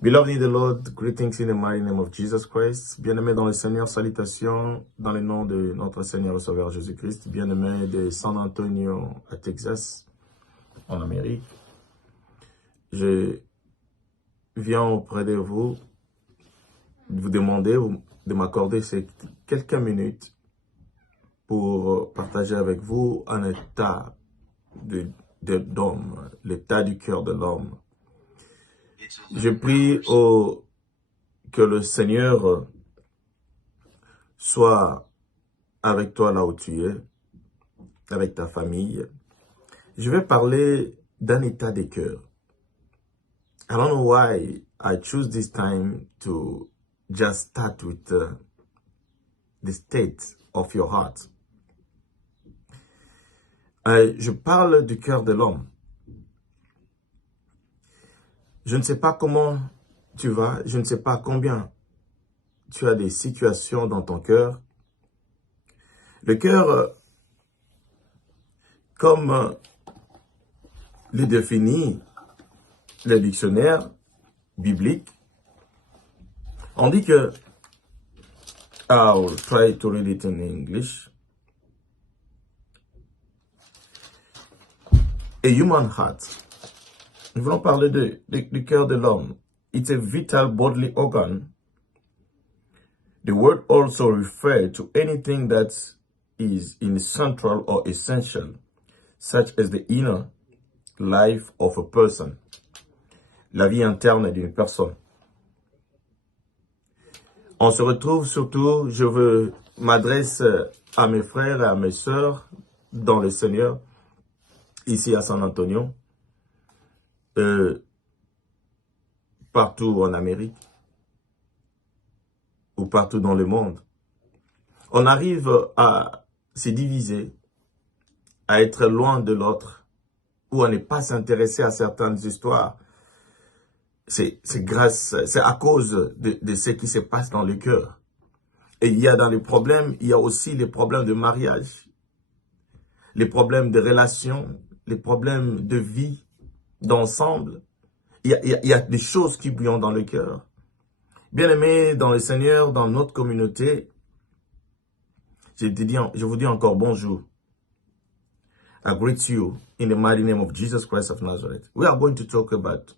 Beloved in the Lord, greetings in the mighty name of Jesus Christ. Bien-aimés dans le Seigneur, salutations dans le nom de notre Seigneur et Sauveur Jésus-Christ. Bien-aimés de San Antonio à Texas, en Amérique. Je viens auprès de vous demander de m'accorder ces quelques minutes pour partager avec vous un état d'homme, l'état du cœur de l'homme. Je prie que le Seigneur soit avec toi là où tu es, avec ta famille. Je vais parler d'un état des cœurs. I don't know why I choose this time to just start with the state of your heart. Je parle du cœur de l'homme. Je ne sais pas comment tu vas, je ne sais pas combien tu as des situations dans ton cœur. Le cœur, comme le définit le dictionnaire biblique, on dit que, I'll try to read it in English, a human heart. Nous voulons parler du cœur de l'homme. It's a vital bodily organ. The word also refers to anything that is central or essential, such as the inner life of a person. La vie interne d'une personne. On se retrouve surtout, je m'adresse à mes frères et à mes sœurs dans le Seigneur, ici à San Antonio, partout en Amérique ou partout dans le monde. On arrive à se diviser, à être loin de l'autre, ou à ne pas s'intéresser à certaines histoires. C'est à cause de ce qui se passe dans le cœur. Et il y a dans les problèmes, il y a aussi les problèmes de mariage, les problèmes de relations, les problèmes de vie, d'ensemble. Il y a des choses qui brillent dans le cœur. Bien-aimés dans le Seigneur, dans notre communauté, je vous dis encore bonjour. I greet you in the mighty name of Jesus Christ of Nazareth. We are going to talk about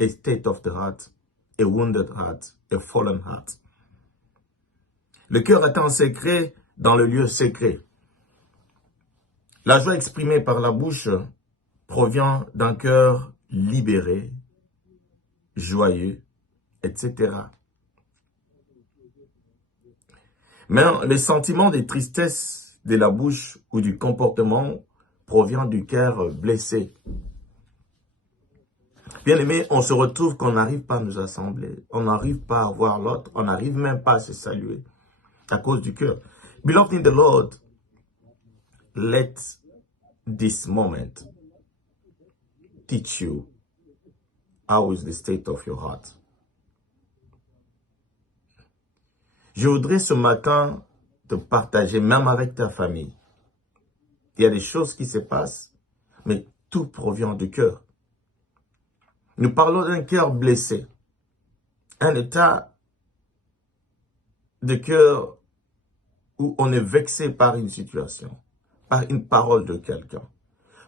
a state of the heart, a wounded heart, a fallen heart. Le cœur est un secret dans le lieu secret. La joie exprimée par la bouche provient d'un cœur libéré, joyeux, etc. Mais le sentiment de tristesse de la bouche ou du comportement provient du cœur blessé. Bien aimé, on se retrouve qu'on n'arrive pas à nous assembler, on n'arrive pas à voir l'autre, on n'arrive même pas à se saluer à cause du cœur. Beloved in the Lord, let this moment teach you how is the state of your heart. Je voudrais ce matin te partager, même avec ta famille. Il y a des choses qui se passent, mais tout provient du cœur. Nous parlons d'un cœur blessé, un état de cœur où on est vexé par une situation, par une parole de quelqu'un.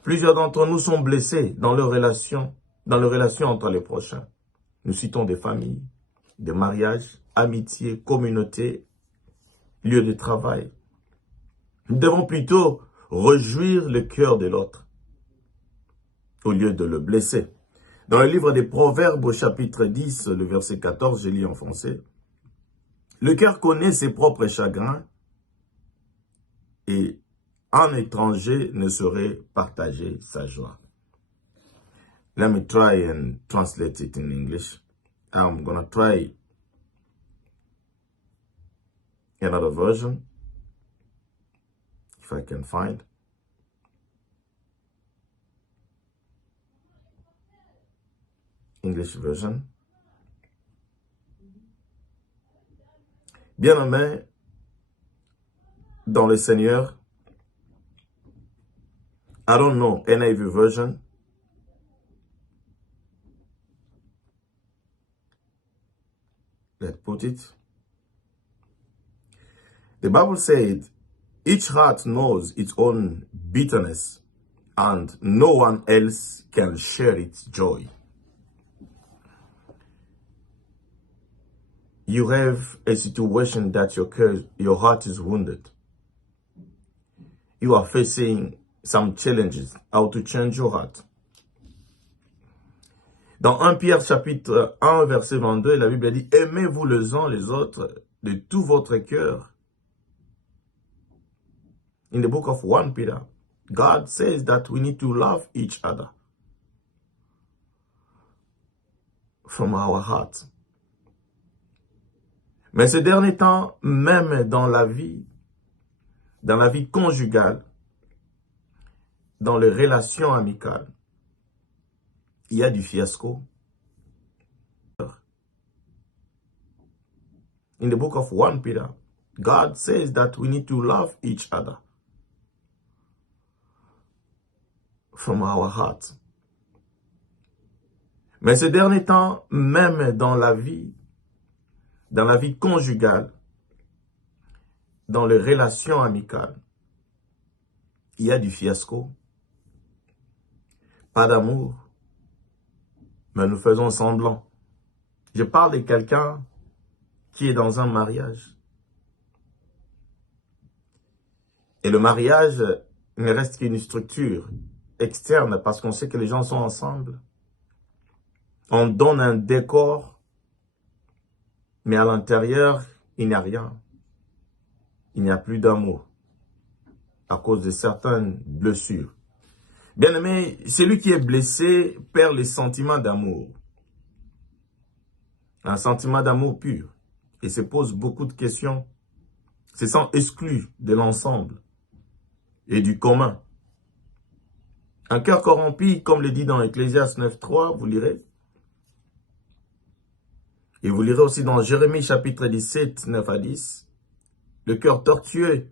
Plusieurs d'entre nous sont blessés dans leurs relations entre les prochains. Nous citons des familles, des mariages, amitié, communauté, lieu de travail. Nous devons plutôt réjouir le cœur de l'autre au lieu de le blesser. Dans le livre des Proverbes, au chapitre 10, le verset 14, je lis en français. Le cœur connaît ses propres chagrins et un étranger ne saurait partager sa joie. Let me try and translate it in English. I'm going to try another version, if I can find. English version. Bien-aimés dans le Seigneur, I don't know NIV version. let's put it. The Bible said, each heart knows its own bitterness, and no one else can share its joy. You have a situation that your heart is wounded. You are facing some challenges, how to change your heart. Dans 1 Pierre chapitre 1 verset 22, la Bible dit, aimez-vous les uns les autres de tout votre cœur. In the book of 1 Peter, God says that we need to love each other from our heart. Mais ces derniers temps, même dans la vie conjugale, dans les relations amicales, il y a du fiasco. In the book of 1 Peter, God says that we need to love each other from our heart. Mais ces derniers temps, même dans la vie conjugale, dans les relations amicales, il y a du fiasco. Pas d'amour, mais nous faisons semblant. Je parle de quelqu'un qui est dans un mariage. Et le mariage ne reste qu'une structure externe parce qu'on sait que les gens sont ensemble. On donne un décor, mais à l'intérieur, il n'y a rien. Il n'y a plus d'amour à cause de certaines blessures. Bien aimé, celui qui est blessé perd les sentiments d'amour. Un sentiment d'amour pur. Et se pose beaucoup de questions. Se sent exclu de l'ensemble et du commun. Un cœur corrompu, comme le dit dans Ecclésiaste 9.3, vous lirez. Et vous lirez aussi dans Jérémie chapitre 17, 9 à 10. Le cœur tortueux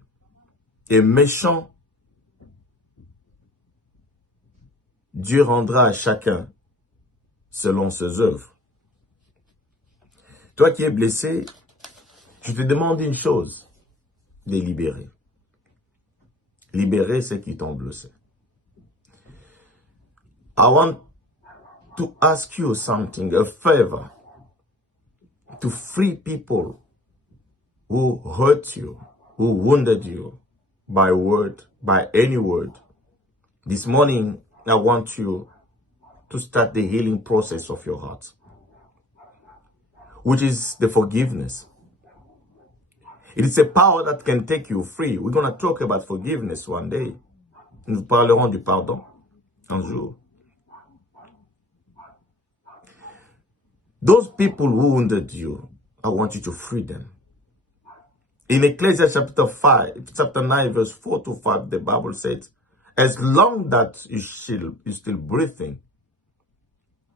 et méchant, Dieu rendra à chacun selon ses œuvres. Toi qui es blessé, je te demande une chose, de libérer. Libérer ceux qui t'ont blessé. I want to ask you something, a favor, to free people who hurt you, who wounded you by word, by any word. This morning, I want you to start the healing process of your heart, which is the forgiveness. It is a power that can take you free. We're going to talk about forgiveness one day. Nous parlerons du pardon un jour. Those people who wounded you, I want you to free them. In Ecclesiastes chapter 9, verse 4 to 5, the Bible says, as long that you're still breathing,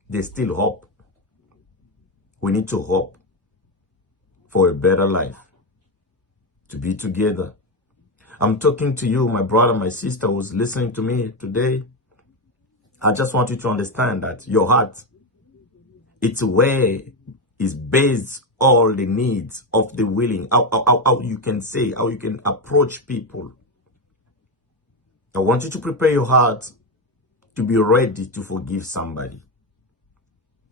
there's still hope. We need to hope for a better life, to be together. I'm talking to you, my brother, my sister who's listening to me today. I just want you to understand that your heart, it's where is based all the needs of the willing, how you can say, how you can approach people. I want you to prepare your heart to be ready to forgive somebody,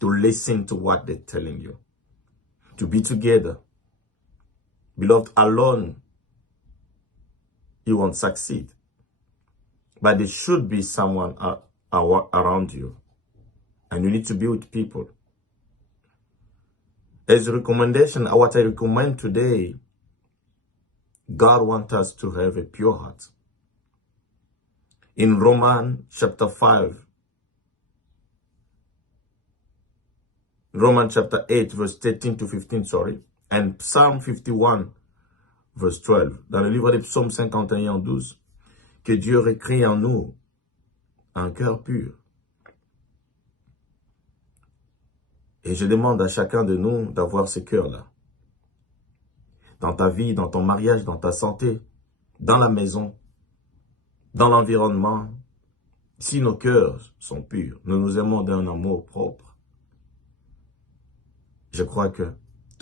to listen to what they're telling you, to be together. Beloved, alone, you won't succeed. But there should be someone around you. And you need to be with people. As a recommendation, what I recommend today, God wants us to have a pure heart. In Romans chapter 8, verse 13 to 15, and Psalm 51, verse 12, dans le livre des psaumes 51, 12, que Dieu recrée en nous un cœur pur. Et je demande à chacun de nous d'avoir ce cœur-là. Dans ta vie, dans ton mariage, dans ta santé, dans la maison, dans l'environnement. Si nos cœurs sont purs, nous nous aimons d'un amour propre, je crois que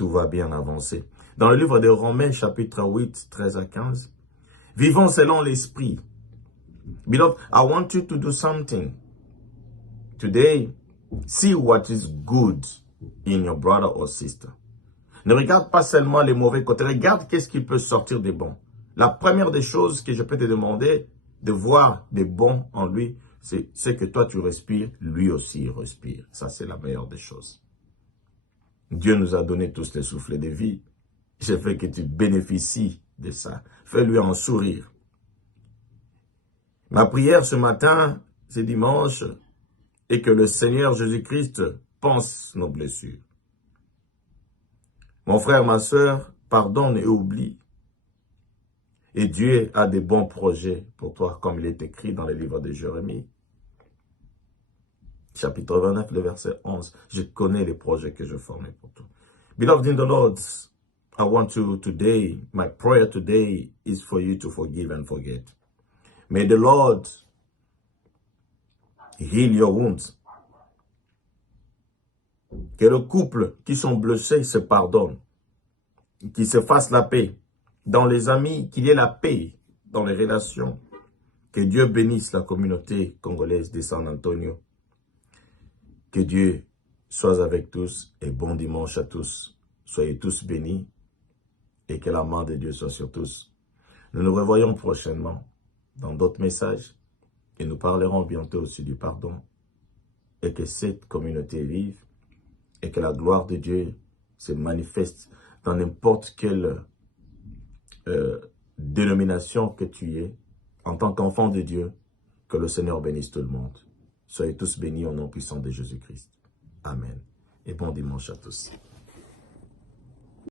tout va bien avancer. Dans le livre de Romains, chapitre 8, 13 à 15, vivons selon l'esprit. Beloved, I want you to do something. Today, see what is good in your brother or sister. Ne regarde pas seulement les mauvais côtés, regarde qu'est-ce qui peut sortir des bons. La première des choses que je peux te demander de voir des bons en lui, c'est que toi tu respires, lui aussi il respire. Ça, c'est la meilleure des choses. Dieu nous a donné tous les souffles de vie. Je veux que tu bénéficies de ça. Fais-lui un sourire. Ma prière ce matin, c'est dimanche, et que le Seigneur Jésus-Christ pense nos blessures. Mon frère, ma soeur, pardonne et oublie. Et Dieu a des bons projets pour toi, comme il est écrit dans le livre de Jérémie. Chapitre 29, le verset 11. Je connais les projets que je formais pour toi. Beloved in the Lord, I want to today, my prayer today is for you to forgive and forget. May the Lord heal your wounds. Que le couple qui sont blessés se pardonne. Qu'il se fasse la paix. Dans les amis, qu'il y ait la paix dans les relations. Que Dieu bénisse la communauté congolaise de San Antonio. Que Dieu soit avec tous et bon dimanche à tous. Soyez tous bénis et que la main de Dieu soit sur tous. Nous nous revoyons prochainement dans d'autres messages et nous parlerons bientôt aussi du pardon et que cette communauté vive et que la gloire de Dieu se manifeste dans n'importe quelle dénomination que tu es, en tant qu'enfant de Dieu, que le Seigneur bénisse tout le monde. Soyez tous bénis au nom puissant de Jésus-Christ. Amen. Et bon dimanche à tous.